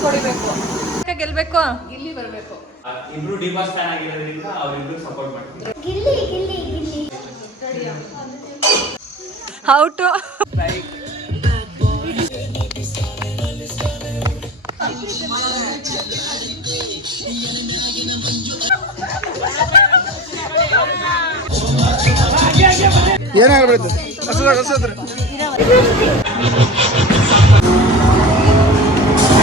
ಹೊಡಿಬೇಕು ಗೆಲ್ಬೇಕು? ಗಿಲ್ಲಿ ಬರಬೇಕು. ಇಬ್ರು ಡಿಬಾಸ್ ಫ್ಯಾನ್ ಆಗಿರೋದ್ರಿಂದ ಅವರಿಬ್ರು ಸಪೋರ್ಟ್ ಮಾಡ್ತೀವಿ. ಗಿಲ್ಲಿ ಗಿಲ್ಲಿ ಗಿಲ್ಲಿ. ಔಟು ಏನಾಗ್ಬಿಡುತ್ತೆ ಹಸದ ಹಸದ್ರಿ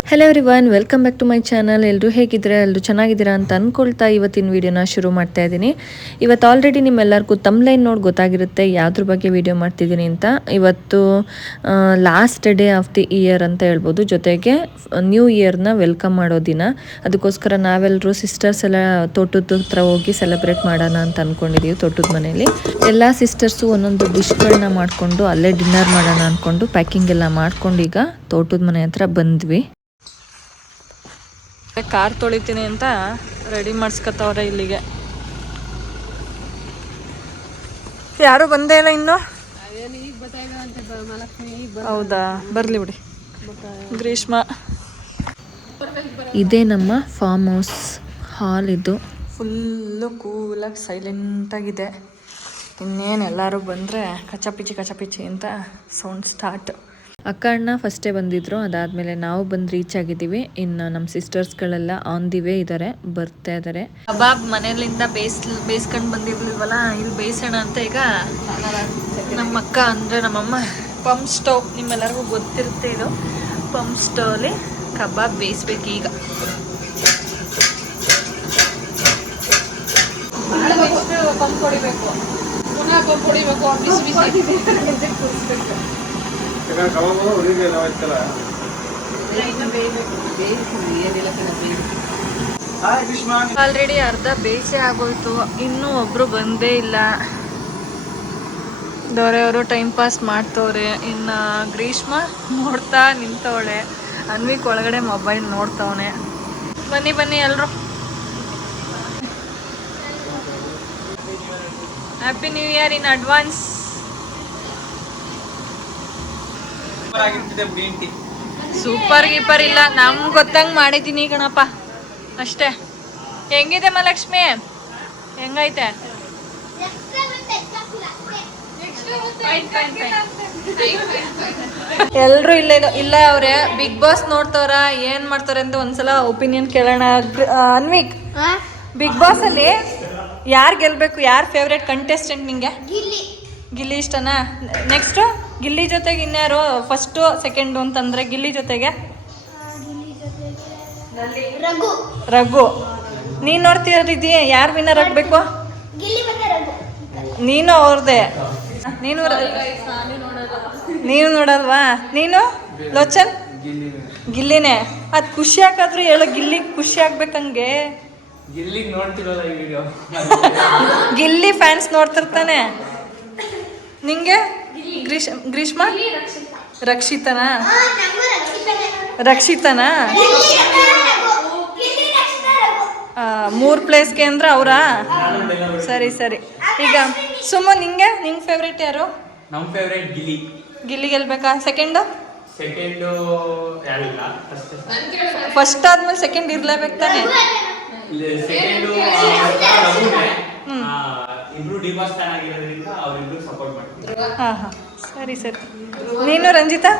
hello every welcome back to my channel ಎಲ್ಲರೂ ಹೇಗಿದ್ದೀರಾ? ಎಲ್ಲರೂ ಚೆನ್ನಾಗಿದ್ದೀರಾ ಅಂತ ಅಂದ್ಕೊಳ್ತಾ ಇವತ್ತಿನ ವೀಡಿಯೋನ ಶುರು ಮಾಡ್ತಾ ಇದ್ದೀನಿ. ಇವತ್ತು ಆಲ್ರೆಡಿ ನಿಮ್ಮೆಲ್ಲರಿಗೂ ತಮ್ಲೈನ್ ನೋಡಿ ಗೊತ್ತಾಗಿರುತ್ತೆ, ಯಾವ್ದ್ರ ಬಗ್ಗೆ ವಿಡಿಯೋ ಮಾಡ್ತಿದ್ದೀನಿ ಅಂತ. ಇವತ್ತು last day of the year ಅಂತ ಹೇಳ್ಬೋದು. ಜೊತೆಗೆ ನ್ಯೂ ಇಯರ್ನ ವೆಲ್ಕಮ್ ಮಾಡೋ ದಿನ. ಅದಕ್ಕೋಸ್ಕರ ನಾವೆಲ್ಲರೂ ಸಿಸ್ಟರ್ಸ್ ಎಲ್ಲ ತೋಟದ ಹತ್ರ ಹೋಗಿ ಸೆಲೆಬ್ರೇಟ್ ಮಾಡೋಣ ಅಂತ ಅಂದ್ಕೊಂಡಿದ್ದೀವಿ ತೋಟದ ಮನೇಲಿ ಎಲ್ಲ ಸಿಸ್ಟರ್ಸು ಒಂದೊಂದು ಡಿಶ್ಗಳನ್ನ ಮಾಡಿಕೊಂಡು ಅಲ್ಲೇ ಡಿನ್ನರ್ ಮಾಡೋಣ ಅಂದ್ಕೊಂಡು ಪ್ಯಾಕಿಂಗ್ ಎಲ್ಲ ಮಾಡ್ಕೊಂಡು ಈಗ ತೋಟದ ಮನೆ ಹತ್ರ ಬಂದ್ವಿ. ಕಾರ್ ತೊಳಿತೀನಿ ಅಂತ ರೆಡಿ ಮಾಡಿಸ್ಕೊತವ್ರೆ ಇಲ್ಲಿಗೆ. ಯಾರು ಬಂದೇ ಇಲ್ಲ ಇನ್ನು? ಹೌದಾ? ಬರ್ಲಿ ಬಿಡಿ. ಗ್ರೀಷ್ಮ. ಇದೇ ನಮ್ಮ ಫಾರ್ಮ್ ಹೌಸ್ ಹಾಲ್ ಇದು. ಫುಲ್ಲು ಕೂಲಾಗಿ ಸೈಲೆಂಟಾಗಿದೆ ಇನ್ನೇನು ಎಲ್ಲರೂ ಬಂದರೆ ಕಚಪಿಚಿ ಕಚಪಿಚಿ ಅಂತ ಸೌಂಡ್ ಸ್ಟಾರ್ಟ್ ಅಕ್ಕ ಅಣ್ಣ ಫಸ್ಟೇ ಬಂದಿದ್ರು ಅದಾದಮೇಲೆ ನಾವು ಬಂದ್ ರೀಚ್ ಆಗಿದ್ದೀವಿ. ಇನ್ನು ನಮ್ಮ ಸಿಸ್ಟರ್ಸ್ಗಳೆಲ್ಲ ಆನ್ ದಿ ವೇ ಇದ್ದಾರೆ ಬರ್ತಾ ಇದ್ದಾರೆ ಕಬಾಬ್ ಮನೆಯಲ್ಲಿಂದ ಬೇಯಿಸ್ ಬೇಯಿಸ್ಕೊಂಡು ಬಂದಿರ್ಲಿಲ್ವಲ್ಲ ಇಲ್ಲಿ ಬೇಯಿಸೋಣ ಅಂತ ಈಗ ನಮ್ಮ ಅಕ್ಕ ಅಂದರೆ ನಮ್ಮಮ್ಮ ಪಂಪ್ ಸ್ಟವ್ ನಿಮ್ಮೆಲ್ಲರಿಗೂ ಗೊತ್ತಿರುತ್ತೆ ಇದು. ಪಂಪ್ ಸ್ಟವಲ್ಲಿ ಕಬಾಬ್ ಬೇಯಿಸ್ಬೇಕು ಈಗ. ಪಂಪ್ ಹೊಡಿಬೇಕು ಪುನಃ ಪಂಪ್ ಹೊಡಿಬೇಕು ಬಿಸಿ. ಬಿಸಿ ಆಲ್ರೆಡಿ ಅರ್ಧ ಬೇಯಿಸಿ ಆಗೋಯ್ತು. ಇನ್ನೂ ಒಬ್ರು ಬಂದೇ ಇಲ್ಲ. ದೊರೆಯವರು ಟೈಮ್ ಪಾಸ್ ಮಾಡ್ತವ್ರೆ. ಇನ್ನ ಗ್ರೀಷ್ಮ ನೋಡ್ತಾ ನಿಂತವಳೆ. ಅನ್ವಿಕ್ ಒಳಗಡೆ ಮೊಬೈಲ್ ನೋಡ್ತವನೆ. ಬನ್ನಿ ಬನ್ನಿ ಎಲ್ರು. Happy new year in advance super ಗೀಪರ್ ಇಲ್ಲ. ನಮ್ಗೆ ಗೊತ್ತಂಗ್ ಮಾಡಿದ್ದೀನಿ ಗಣಪ ಅಷ್ಟೇ. ಹೆಂಗಿದೆ ಮಹಾಲಕ್ಷ್ಮಿ? ಹೆಂಗೈತೆ? ಎಲ್ರು ಇಲ್ಲ ಇಲ್ಲ ಅವ್ರೆ ಬಿಗ್ ಬಾಸ್ ನೋಡ್ತವ್ರ ಏನ್ ಮಾಡ್ತಾರೆ ಅಂತ ಒಂದ್ಸಲ ಒಪಿನಿಯನ್ ಕೇಳೋಣ. ಅನ್ವಿಕ್ ಬಿಗ್ ಬಾಸ್ ಅಲ್ಲಿ ಯಾರು ಗೆಲ್ಬೇಕು ಯಾರ್ ಫೇವ್ರೆಟ್ ಕಂಟೆಸ್ಟೆಂಟ್ ನಿಂಗೆ? ಗಿಲ್ಲಿ ಇಷ್ಟನಾ? ನೆಕ್ಸ್ಟು ಗಿಲ್ಲಿ ಜೊತೆಗೆ ಇನ್ಯಾರು? ಫಸ್ಟು ಸೆಕೆಂಡು ಅಂತಂದರೆ ಗಿಲ್ಲಿ ಜೊತೆಗೆ ಗಿಲ್ಲಿ ಜೊತೆಗೆ? ರಘು. ರಘು. ನೀನು ನೋಡ್ತಿದ್ದೀ ಯಾರು ವಿನ್ನರ್ ಆಗಬೇಕು? ನೀನು ಅವ್ರದ್ದೇ ನೀನು ನೀನು ನೋಡಲ್ವಾ? ನೀನು? ಲೋಚನ್? ಗಿಲ್ಲಿನೇ. ಅದು ಖುಷಿ ಹಾಕಾದ್ರೂ ಹೇಳು ಗಿಲ್ಲಿ ಖುಷಿ ಆಗ್ಬೇಕಂಗೆ ಗಿಲ್ಲಿ ಫ್ಯಾನ್ಸ್ ನೋಡ್ತಿರ್ತಾನೆ. ನಿಂಗೆ? ಗ್ರೀಶ್ ಗ್ರೀಷ್ಮ? ರಕ್ಷಿತನಾ? ರಕ್ಷಿತನೇ. ಮೂರು ಪ್ಲೇಸ್ಗೆ ಅಂದ್ರೆ ಅವರಾ? ಸರಿ ಸರಿ. ಈಗ ಸುಮ್ಮ ನಿಂಗೆ? ನಿಂಗೆ ಫೇವ್ರೇಟ್ ಯಾರು? ನಮ್ಮ ಫೇವ್ರೇಟ್ ಗಿಲ್ಲಿ. ಗಿಲ್ಲಿ ಗೆಲ್ಬೇಕಾ? ಸೆಕೆಂಡು ಸೆಕೆಂಡು ಯಾರಿಲ್ಲ? ಫಸ್ಟ್ ಆದ್ಮೇಲೆ ಸೆಕೆಂಡ್ ಇರ್ಲೇಬೇಕು ತಾನೆ? ಸೆಕೆಂಡು ಇಬ್ರು ಡಿವೋರ್ಸ್ ಆಗಿರೋದ್ರಿಂದ ಅವರಿಬ್ರು ಸಪೋರ್ಟ್ ಹಾಂ ಸರಿ ಸರಿ. ನೀನು ರಂಜಿತಾ?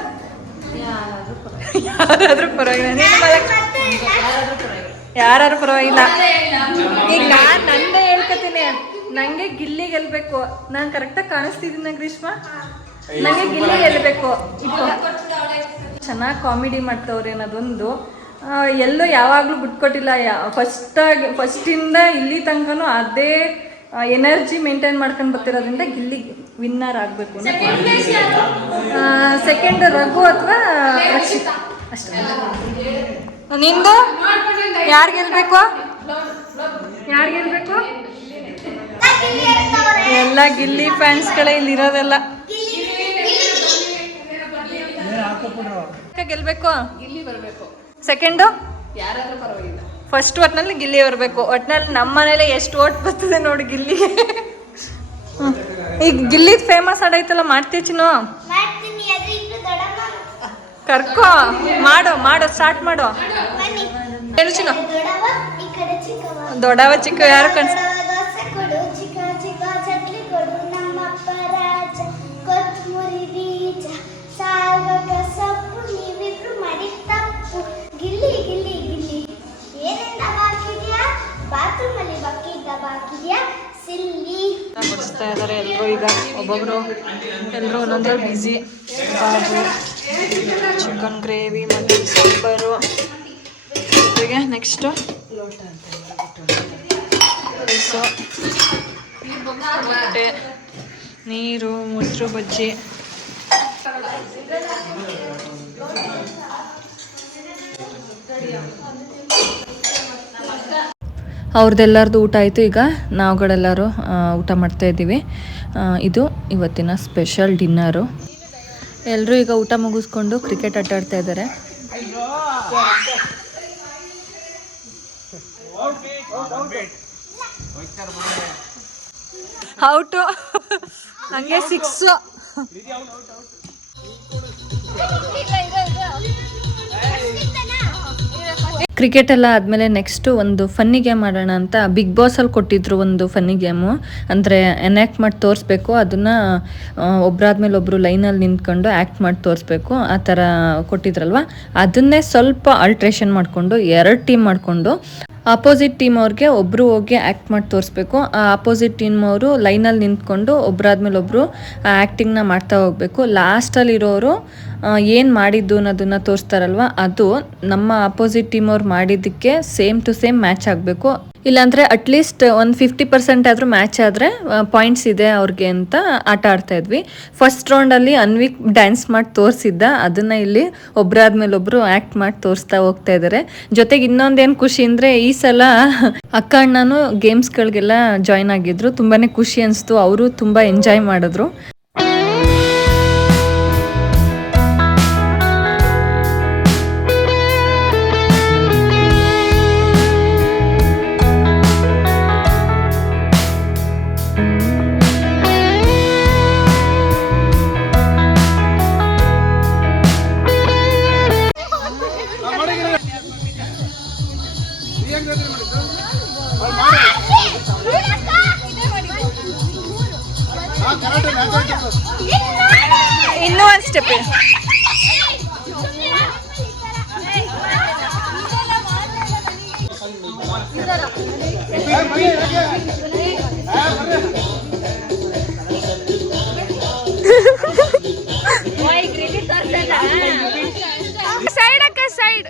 ಯಾರಾದ್ರೂ ಪರವಾಗಿಲ್ಲ. ನೀನು ಪರವಾಗಿಲ್ಲ. ಈಗ ನಾನು ನಂದೇ ಹೇಳ್ಕೊತೀನಿ. ನಂಗೆ ಗಿಲ್ಲಿ ಗೆಲ್ಬೇಕು. ನಾನು ಕರೆಕ್ಟಾಗಿ ಕಾಣಿಸ್ತಿದ್ದೀನ ಗ್ರೀಷ್ಮ? ನಂಗೆ ಗಿಲ್ಲಿ ಗೆಲ್ಬೇಕು. ಚೆನ್ನಾಗಿ ಕಾಮಿಡಿ ಮಾಡ್ತವ್ರೆ ಅನ್ನೋದೊಂದು ಎಲ್ಲೋ ಎಲ್ಲೂ ಯಾವಾಗಲೂ ಬಿಟ್ಕೊಟ್ಟಿಲ್ಲ. ಫಸ್ಟಾಗಿ ಫಸ್ಟಿಂದ ಇಲ್ಲಿ ತನಕನೂ ಅದೇ ಎನರ್ಜಿ ಮೇಂಟೈನ್ ಮಾಡ್ಕೊಂಡು ಬರ್ತಿರೋದ್ರಿಂದ ಗಿಲ್ಲಿ ವಿನ್ನರ್ ಆಗಬೇಕು ಸೆಕೆಂಡ್ ರಘು ಅಥವಾ ರಕ್ಷಿತ್? ಅಷ್ಟೇ. ನಿಂದು? ಯಾರು ಗೆಲ್ಬೇಕು? ಯಾರು ಗೆಲ್ಬೇಕು. ಎಲ್ಲ ಗಿಲ್ಲಿ ಫ್ಯಾನ್ಸ್ಗಳೇ ಇಲ್ಲಿರೋದೆಲ್ಲ ಗೆಲ್ಬೇಕು? ಗಿಲ್ಲಿ ಬರಬೇಕು. ಸೆಕೆಂಡು ಯಾರಾದ್ರೂ ಪರವಾಗಿಲ್ಲ. ಫಸ್ಟ್ ಒಟ್ನಲ್ಲಿ ಗಿಲ್ಲಿ ಬರಬೇಕು ಒಟ್ನಲ್ಲಿ ನಮ್ಮ ಮನೇಲಿ ಎಷ್ಟು ಓಟ್ ಬರ್ತದೆ ನೋಡಿ ಗಿಲ್ಲಿ. ಈಗ ಗಿಲ್ಲಿ ಫೇಮಸ್ ಆಡೈತಲ್ಲ ಮಾಡ್ತೀವಿ ಚಿನೋ ಕರ್ಕೋ. ಮಾಡು ಮಾಡು ಸ್ಟಾರ್ಟ್ ಮಾಡು. ಚಿನ್ನು. ಈ ಕಡೆ ದೊಡ್ಡವ ಚಿಕ್ಕ ಯಾರು ಕನ್ಸ್ ಬಡಿಸ್ತಾ ಇದ್ದಾರೆ ಎಲ್ಲರೂ ಈಗ ಒಬ್ಬೊಬ್ರು ಎಲ್ಲರೂ ಒಂದೊಂದ್ರಲ್ಲಿ ಬ್ಯುಸಿ ಬಾಬು ಚಿಕನ್ ಗ್ರೇವಿ ಮತ್ತೆ ಸಾಂಬಾರು ಜೊತೆಗೆ ನೆಕ್ಸ್ಟು ರೈಸು ಮೊಟ್ಟೆ ನೀರು ಮೊಸರು ಬಜ್ಜಿ ಅವ್ರದ್ದೆಲ್ಲರದು ಊಟ ಆಯಿತು. ಈಗ ನಾವುಗಳೆಲ್ಲರೂ ಊಟ ಮಾಡ್ತಾ ಇದ್ದೀವಿ. ಇದು ಇವತ್ತಿನ ಸ್ಪೆಷಲ್ ಡಿನ್ನರು. ಎಲ್ಲರೂ ಈಗ ಊಟ ಮುಗಿಸ್ಕೊಂಡು ಕ್ರಿಕೆಟ್ ಆಟ ಆಡ್ತಾ ಇದ್ದಾರೆ. ಔಟು. ಹಂಗೆ ಸಿಕ್ಸು. ಕ್ರಿಕೆಟ್ ಎಲ್ಲ ಆದಮೇಲೆ ನೆಕ್ಸ್ಟು ಒಂದು ಫನ್ನಿ ಗೇಮ್ ಆಡೋಣ ಅಂತ ಬಿಗ್ ಬಾಸಲ್ಲಿ ಕೊಟ್ಟಿದ್ರು ಒಂದು ಫನ್ನಿ ಗೇಮು ಅಂದರೆ ಎನ್ಯಾಕ್ಟ್ ಮಾಡಿ ತೋರಿಸ್ಬೇಕು. ಅದನ್ನು ಒಬ್ಬರಾದ್ಮೇಲೆ ಲೈನ್ ಲೈನಲ್ಲಿ ನಿಂತ್ಕೊಂಡು ಆ್ಯಕ್ಟ್ ಮಾಡಿ ತೋರಿಸ್ಬೇಕು. ಆ ಥರ ಕೊಟ್ಟಿದ್ರಲ್ವಾ? ಅದನ್ನೇ ಸ್ವಲ್ಪ ಆಲ್ಟ್ರೇಷನ್ ಮಾಡಿಕೊಂಡು, ಎರಡು ಟೀಮ್ ಮಾಡಿಕೊಂಡು ಅಪೋಸಿಟ್ ಟೀಮ್ ಅವ್ರಿಗೆ ಒಬ್ಬರು ಹೋಗಿ ಆ್ಯಕ್ಟ್ ಮಾಡಿ ತೋರಿಸ್ಬೇಕು. ಆ ಅಪೋಸಿಟ್ ಟೀಮ್ ಅವರು ಲೈನಲ್ಲಿ ನಿಂತ್ಕೊಂಡು ಒಬ್ಬರಾದ್ಮೇಲೆ ಒಬ್ಬರು ಆ್ಯಕ್ಟಿಂಗ್ನ ಮಾಡ್ತಾ ಹೋಗಬೇಕು. ಲಾಸ್ಟಲ್ಲಿರೋರು ಏನು ಮಾಡಿದ್ದು ಅನ್ನೋದನ್ನ ತೋರಿಸ್ತಾರಲ್ವ, ಅದು ನಮ್ಮ ಅಪೋಸಿಟ್ ಟೀಮ್ ಅವ್ರು ಮಾಡಿದ್ದಕ್ಕೆ ಸೇಮ್ ಟು ಸೇಮ್ ಮ್ಯಾಚ್ ಆಗಬೇಕು. ಇಲ್ಲಾಂದರೆ ಅಟ್ಲೀಸ್ಟ್ ಒಂದು ಫಿಫ್ಟಿ ಪರ್ಸೆಂಟ್ ಆದರೂ ಮ್ಯಾಚ್ ಆದರೆ ಪಾಯಿಂಟ್ಸ್ ಇದೆ ಅವ್ರಿಗೆ ಅಂತ ಆಟ ಆಡ್ತಾ ಇದ್ವಿ. ಫಸ್ಟ್ ರೌಂಡಲ್ಲಿ ಅನ್ವಿಕ್ ಡ್ಯಾನ್ಸ್ ಮಾಡಿ ತೋರಿಸಿದ್ದ. ಅದನ್ನು ಇಲ್ಲಿ ಒಬ್ಬರಾದ್ಮೇಲೆ ಒಬ್ಬರು ಆ್ಯಕ್ಟ್ ಮಾಡಿ ತೋರಿಸ್ತಾ ಹೋಗ್ತಾ ಇದ್ದಾರೆ ಜೊತೆಗೆ ಇನ್ನೊಂದೇನು ಖುಷಿ ಅಂದರೆ, ಈ ಸಲ ಅಕ್ಕ ಅಣ್ಣನೂ ಗೇಮ್ಸ್ಗಳಿಗೆಲ್ಲ ಜಾಯ್ನ್ ಆಗಿದ್ರು. ತುಂಬಾ ಖುಷಿ ಅನಿಸ್ತು. ಅವರು ತುಂಬ ಎಂಜಾಯ್ ಮಾಡಿದ್ರು. ಸೈಡ್ ಅಕ್ಕ ಸೈಡ್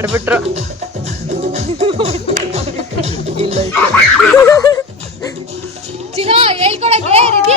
ಮಾಡ್ಬಿಟ್ರು ಚಿನ್ನ ಹೇಳ್ಕೊಡಕ್ಕೆ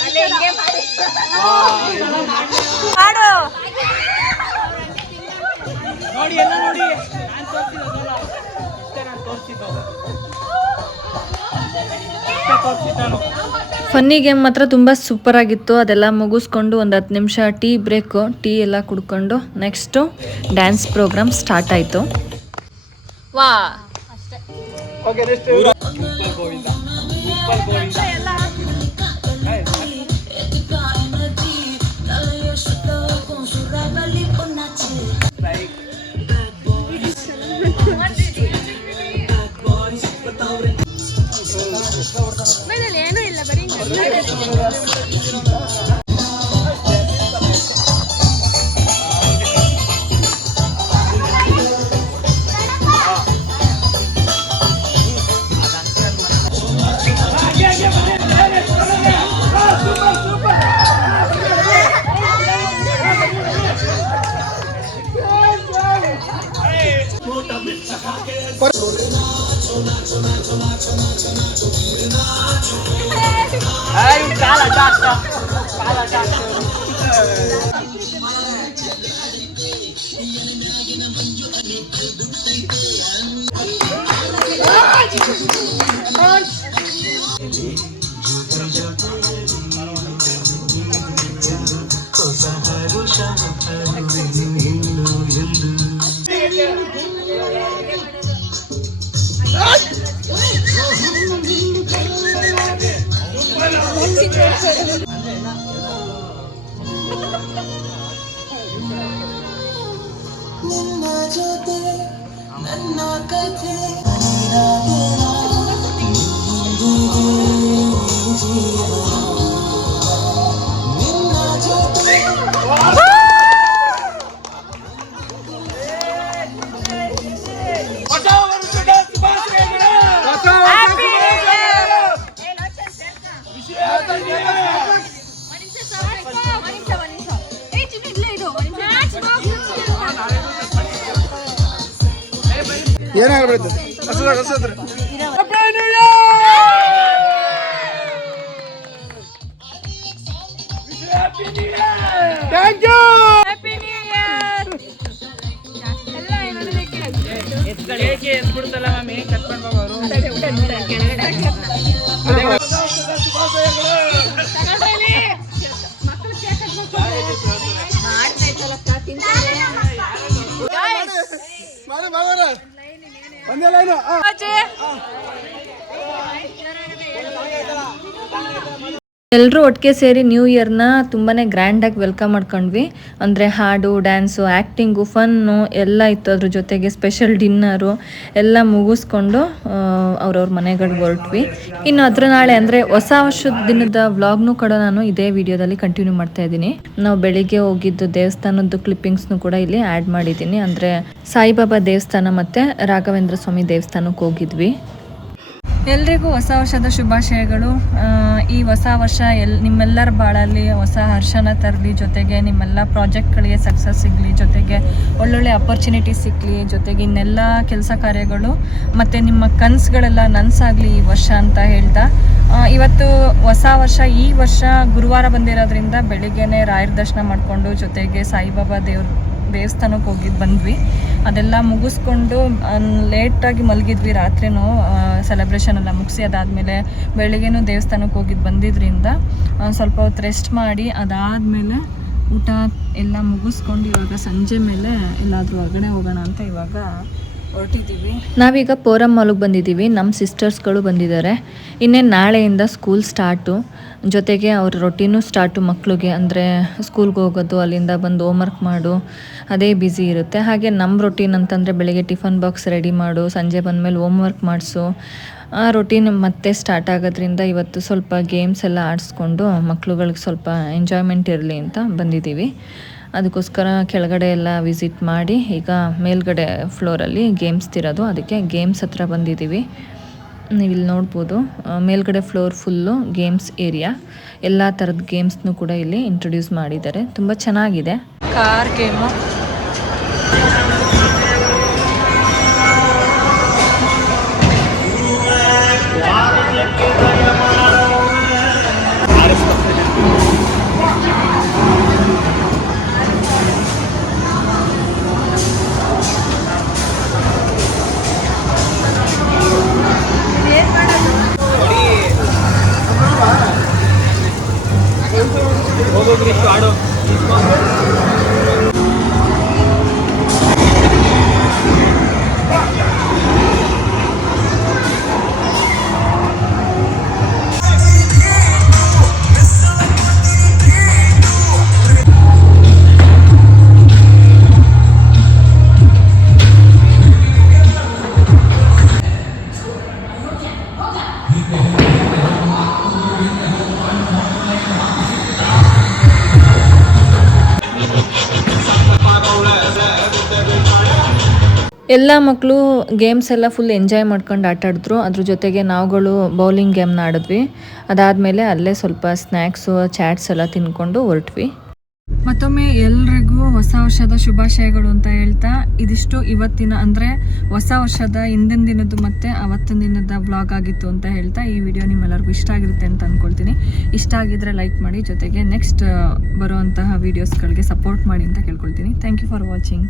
ಮಾಡು ನೋಡಿ ಎಲ್ಲ ನೋಡಿ. ನಾನು ತೋರಿಸಿದ್ದಲ್ಲ ಇಷ್ಟೇ ನಾನು ತೋರಿಸಿದ್ದು. ಇಷ್ಟೇ ತೋರಿಸಿದ್ದಾನು ಫನ್ನಿ ಗೇಮ್ ಮಾತ್ರ ತುಂಬ ಸೂಪರ್ ಆಗಿತ್ತು. ಅದೆಲ್ಲ ಮುಗಿಸ್ಕೊಂಡು ಒಂದು ಹತ್ತು ನಿಮಿಷ ಟೀ ಬ್ರೇಕು ಟೀ ಎಲ್ಲ ಕುಡ್ಕೊಂಡು ನೆಕ್ಸ್ಟು ಡ್ಯಾನ್ಸ್ ಪ್ರೋಗ್ರಾಮ್ ಸ್ಟಾರ್ಟ್ ಆಯಿತು. ವಾ. ಎಲ್ಲರೂ ಒಟ್ಟಿಗೆ ಸೇರಿ ನ್ಯೂ ಇಯರ್ನ ತುಂಬಾ ಗ್ರ್ಯಾಂಡಾಗಿ ವೆಲ್ಕಮ್ ಮಾಡ್ಕೊಂಡ್ವಿ. ಅಂದರೆ ಹಾಡು ಡ್ಯಾನ್ಸು ಆ್ಯಕ್ಟಿಂಗು ಫನ್ನು ಎಲ್ಲ ಇತ್ತು ಅದ್ರ ಜೊತೆಗೆ ಸ್ಪೆಷಲ್ ಡಿನ್ನರು ಎಲ್ಲ ಮುಗಿಸ್ಕೊಂಡು ಅವ್ರವ್ರ ಮನೆಗಳಿಗೆ ಹೊರಟ್ವಿ. ಇನ್ನು ಅದ್ರ ನಾಳೆ ಅಂದರೆ ಹೊಸ ವರ್ಷದ ದಿನದ ವ್ಲಾಗ್ನು ಕೂಡ ನಾನು ಇದೇ ವಿಡಿಯೋದಲ್ಲಿ ಕಂಟಿನ್ಯೂ ಮಾಡ್ತಾ ಇದ್ದೀನಿ. ನಾವು ಬೆಳಿಗ್ಗೆ ಹೋಗಿದ್ದು ದೇವಸ್ಥಾನದ್ದು ಕ್ಲಿಪ್ಪಿಂಗ್ಸ್ನು ಕೂಡ ಇಲ್ಲಿ ಆ್ಯಡ್ ಮಾಡಿದ್ದೀನಿ. ಅಂದರೆ ಸಾಯಿಬಾಬಾ ದೇವಸ್ಥಾನ ಮತ್ತು ರಾಘವೇಂದ್ರ ಸ್ವಾಮಿ ದೇವಸ್ಥಾನಕ್ಕೆ ಹೋಗಿದ್ವಿ. ಎಲ್ರಿಗೂ ಹೊಸ ವರ್ಷದ ಶುಭಾಶಯಗಳು. ಈ ಹೊಸ ವರ್ಷ ಎಲ್, ನಿಮ್ಮೆಲ್ಲರ ಬಾಳಲ್ಲಿ ಹೊಸ ಹರ್ಷನ ತರಲಿ, ಜೊತೆಗೆ ನಿಮ್ಮೆಲ್ಲ ಪ್ರಾಜೆಕ್ಟ್ಗಳಿಗೆ ಸಕ್ಸಸ್ ಸಿಗಲಿ, ಜೊತೆಗೆ ಒಳ್ಳೊಳ್ಳೆ ಅಪರ್ಚುನಿಟಿ ಸಿಗಲಿ, ಜೊತೆಗೆ ಇನ್ನೆಲ್ಲ ಕೆಲಸ ಕಾರ್ಯಗಳು, ಮತ್ತು ನಿಮ್ಮ ಕನಸುಗಳೆಲ್ಲ ನನಸಾಗಲಿ ಈ ವರ್ಷ ಅಂತ ಹೇಳ್ತಾ. ಇವತ್ತು ಹೊಸ ವರ್ಷ, ಈ ವರ್ಷ ಗುರುವಾರ ಬಂದಿರೋದ್ರಿಂದ ಬೆಳಿಗ್ಗೆನೇ ರಾಯರ ದರ್ಶನ ಮಾಡಿಕೊಂಡು ಜೊತೆಗೆ ಸಾಯಿಬಾಬಾ ದೇವ್ರ ದೇವಸ್ಥಾನಕ್ಕೆ ಹೋಗಿದ್ದು ಬಂದ್ವಿ. ಅದೆಲ್ಲ ಮುಗಿಸ್ಕೊಂಡು ಲೇಟಾಗಿ ಮಲಗಿದ್ವಿ ರಾತ್ರಿನೂ ಸೆಲೆಬ್ರೇಷನ್ ಎಲ್ಲ ಮುಗಿಸಿ ಅದಾದಮೇಲೆ ಬೆಳಿಗ್ಗೆನೂ ದೇವಸ್ಥಾನಕ್ಕೆ ಹೋಗಿದ್ದು ಬಂದಿದ್ರಿಂದ ಸ್ವಲ್ಪ ಹೊತ್ತು ರೆಸ್ಟ್ ಮಾಡಿ, ಅದಾದಮೇಲೆ ಊಟ ಎಲ್ಲ ಮುಗಿಸ್ಕೊಂಡು ಇವಾಗ ಸಂಜೆ ಮೇಲೆ ಎಲ್ಲಾದರೂ ಹೊರಗಡೆ ಹೋಗೋಣ ಅಂತ ಇವಾಗ ಹೊರಟಿದ್ದೀವಿ. ನಾವೀಗ ಪೋರಮ್ ಮಾಲ್ಗೆ ಬಂದಿದ್ದೀವಿ. ನಮ್ಮ ಸಿಸ್ಟರ್ಸ್ಗಳು ಬಂದಿದ್ದಾರೆ. ಇನ್ನೇ ನಾಳೆಯಿಂದ ಸ್ಕೂಲ್ ಸ್ಟಾರ್ಟು. ಜೊತೆಗೆ ಅವ್ರ ರೊಟೀನು ಸ್ಟಾರ್ಟು ಮಕ್ಕಳಿಗೆ ಅಂದರೆ ಸ್ಕೂಲ್ಗೆ ಹೋಗೋದು, ಅಲ್ಲಿಂದ ಬಂದು ಹೋಮ್ವರ್ಕ್ ಮಾಡು, ಅದೇ ಬ್ಯುಸಿ ಇರುತ್ತೆ. ಹಾಗೆ ನಮ್ಮ ರೊಟೀನ್ ಅಂತಂದರೆ ಬೆಳಗ್ಗೆ ಟಿಫನ್ ಬಾಕ್ಸ್ ರೆಡಿ ಮಾಡು, ಸಂಜೆ ಬಂದಮೇಲೆ ಹೋಮ್ವರ್ಕ್ ಮಾಡಿಸು. ಆ ರೊಟೀನ್ ಮತ್ತೆ ಸ್ಟಾರ್ಟ್ ಆಗೋದ್ರಿಂದ ಇವತ್ತು ಸ್ವಲ್ಪ ಗೇಮ್ಸ್ ಎಲ್ಲ ಆಡಿಸ್ಕೊಂಡು ಮಕ್ಳುಗಳಿಗೆ ಸ್ವಲ್ಪ ಎಂಜಾಯ್ಮೆಂಟ್ ಇರಲಿ ಅಂತ ಬಂದಿದ್ದೀವಿ. ಅದಕ್ಕೋಸ್ಕರ ಕೆಳಗಡೆ ಎಲ್ಲ ವಿಸಿಟ್ ಮಾಡಿ, ಈಗ ಮೇಲ್ಗಡೆ ಫ್ಲೋರಲ್ಲಿ ಗೇಮ್ಸ್ ತಿರೋದು. ಅದಕ್ಕೆ ಗೇಮ್ಸ್ ಹತ್ರ ಬಂದಿದ್ದೀವಿ. ನೀವು ಇಲ್ಲಿ ನೋಡ್ಬೋದು ಮೇಲ್ಗಡೆ ಫ್ಲೋರ್ ಫುಲ್ಲು ಗೇಮ್ಸ್ ಏರಿಯಾ ಎಲ್ಲ ಥರದ ಗೇಮ್ಸ್ನು ಕೂಡ ಇಲ್ಲಿ ಇಂಟ್ರೊಡ್ಯೂಸ್ ಮಾಡಿದ್ದಾರೆ. ತುಂಬ ಚೆನ್ನಾಗಿದೆ. ಕಾರ್ ಗೇಮು ಎಲ್ಲ ಮಕ್ಕಳು ಗೇಮ್ಸ್ ಎಲ್ಲ ಫುಲ್ ಎಂಜಾಯ್ ಮಾಡ್ಕೊಂಡು ಆಟ ಆಡಿದ್ರು. ಅದ್ರ ಜೊತೆಗೆ ನಾವುಗಳು ಬೌಲಿಂಗ್ ಗೇಮ್ನ ಆಡಿದ್ವಿ. ಅದಾದಮೇಲೆ ಅಲ್ಲೇ ಸ್ವಲ್ಪ ಸ್ನ್ಯಾಕ್ಸು ಚಾಟ್ಸ್ ಎಲ್ಲ ತಿನ್ಕೊಂಡು ಹೊರಟ್ವಿ. ಮತ್ತೊಮ್ಮೆ ಎಲ್ರಿಗೂ ಹೊಸ ವರ್ಷದ ಶುಭಾಶಯಗಳು ಅಂತ ಹೇಳ್ತಾ ಇದಿಷ್ಟು ಇವತ್ತಿನ ಅಂದರೆ ಹೊಸ ವರ್ಷದ ಹಿಂದಿನ ದಿನದ್ದು ಮತ್ತು ಅವತ್ತಿನ ದಿನದ ವ್ಲಾಗ್ ಆಗಿತ್ತು ಅಂತ ಹೇಳ್ತಾ ಈ ವಿಡಿಯೋ ನಿಮ್ಮೆಲ್ಲರಿಗೂ ಇಷ್ಟ ಆಗಿರುತ್ತೆ ಅಂತ ಅಂದ್ಕೊಳ್ತೀನಿ ಇಷ್ಟ ಆಗಿದ್ರೆ ಲೈಕ್ ಮಾಡಿ, ಜೊತೆಗೆ ನೆಕ್ಸ್ಟ್ ಬರುವಂತಹ ವೀಡಿಯೋಸ್ಗಳಿಗೆ ಸಪೋರ್ಟ್ ಮಾಡಿ ಅಂತ ಕೇಳ್ಕೊಳ್ತೀನಿ. Thank you for watching